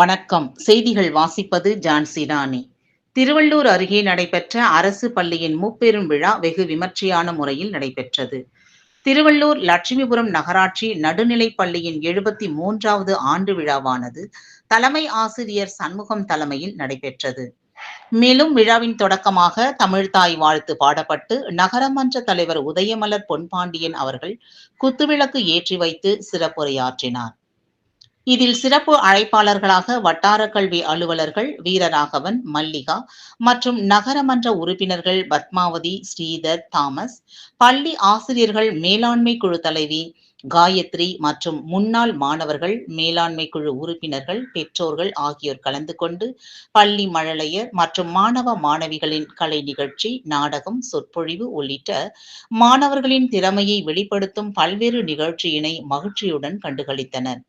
வணக்கம். செய்திகள் வாசிப்பது ஜான்சி ராணி. திருவள்ளூர் அருகே நடைபெற்ற அரசு பள்ளியின் முப்பெரும் விழா வெகு விமர்சையான முறையில் நடைபெற்றது. திருவள்ளூர் லட்சுமிபுரம் நகராட்சி நடுநிலைப் பள்ளியின் 73வது ஆண்டு விழாவானது தலைமை ஆசிரியர் சண்முகம் தலைமையில் நடைபெற்றது. மேலும் விழாவின் தொடக்கமாக தமிழ்தாய் வாழ்த்து பாடப்பட்டு நகரமன்ற தலைவர் உதயமலர் பொன்பாண்டியன் அவர்கள் குத்துவிளக்கு ஏற்றி வைத்து சிறப்புரையாற்றினார். இதில் சிறப்பு அழைப்பாளர்களாக வட்டார கல்வி அலுவலர்கள் வீரராகவன், மல்லிகா மற்றும் நகரமன்ற உறுப்பினர்கள் பத்மாவதி, ஸ்ரீதர், தாமஸ், பள்ளி ஆசிரியர்கள், மேலாண்மை குழு தலைவி காயத்ரி மற்றும் முன்னாள் மாணவர்கள், மேலாண்மை குழு உறுப்பினர்கள், பெற்றோர்கள் ஆகியோர் கலந்து கொண்டு பள்ளி மழலையர் மற்றும் மாணவ மாணவிகளின் கலை நிகழ்ச்சி, நாடகம், சொற்பொழிவு உள்ளிட்ட மாணவர்களின் திறமையை வெளிப்படுத்தும் பல்வேறு நிகழ்ச்சியினை மகிழ்ச்சியுடன் கண்டுகளித்தனர்.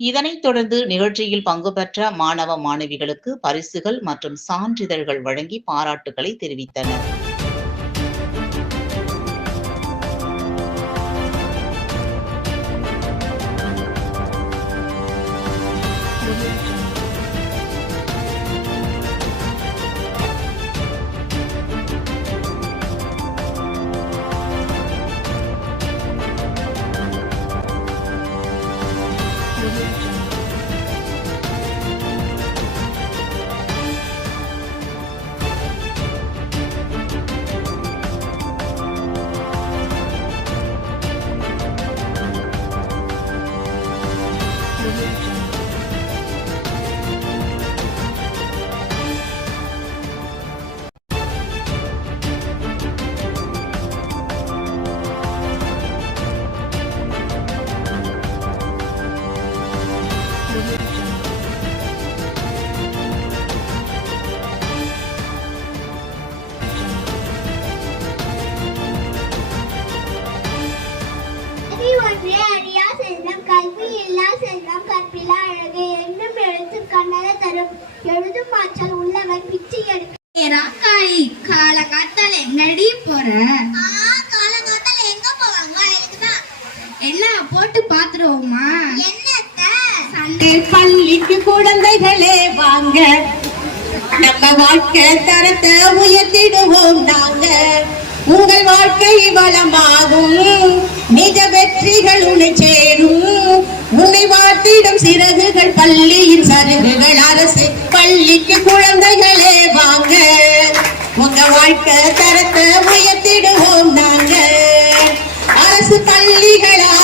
இதனைத் தொடர்ந்து நிகழ்ச்சியில் பங்கு பெற்ற மாணவ மாணவிகளுக்கு பரிசுகள் மற்றும் சான்றிதழ்கள் வழங்கி பாராட்டுகளை தெரிவித்தனர். காலங்காத்தால எங்கடி போற? காலங்காத்தால எங்க போவாங்க? எல்லாம் போட்டு பாத்துருவோமா? சண்டே பள்ளிக்கு குழந்தைகளே வாங்க, நம்ம வாழ்க்கை தரத்தை உயர்த்திடுவோம் நாங்க. உங்கள் வாழ்க்கை வளமாகும், நிஜ வெற்றிகள் உன்னை சேரும். உன்னை வாழ்த்திடும் சிறகுகள் பள்ளியின் சருகுகள். அரசு பள்ளிக்கு குழந்தைகளே வாங்க, உங்க வாழ்க்கை தரத்தை உயர்த்திடுவோம் நாங்க. அரசு பள்ளிகளா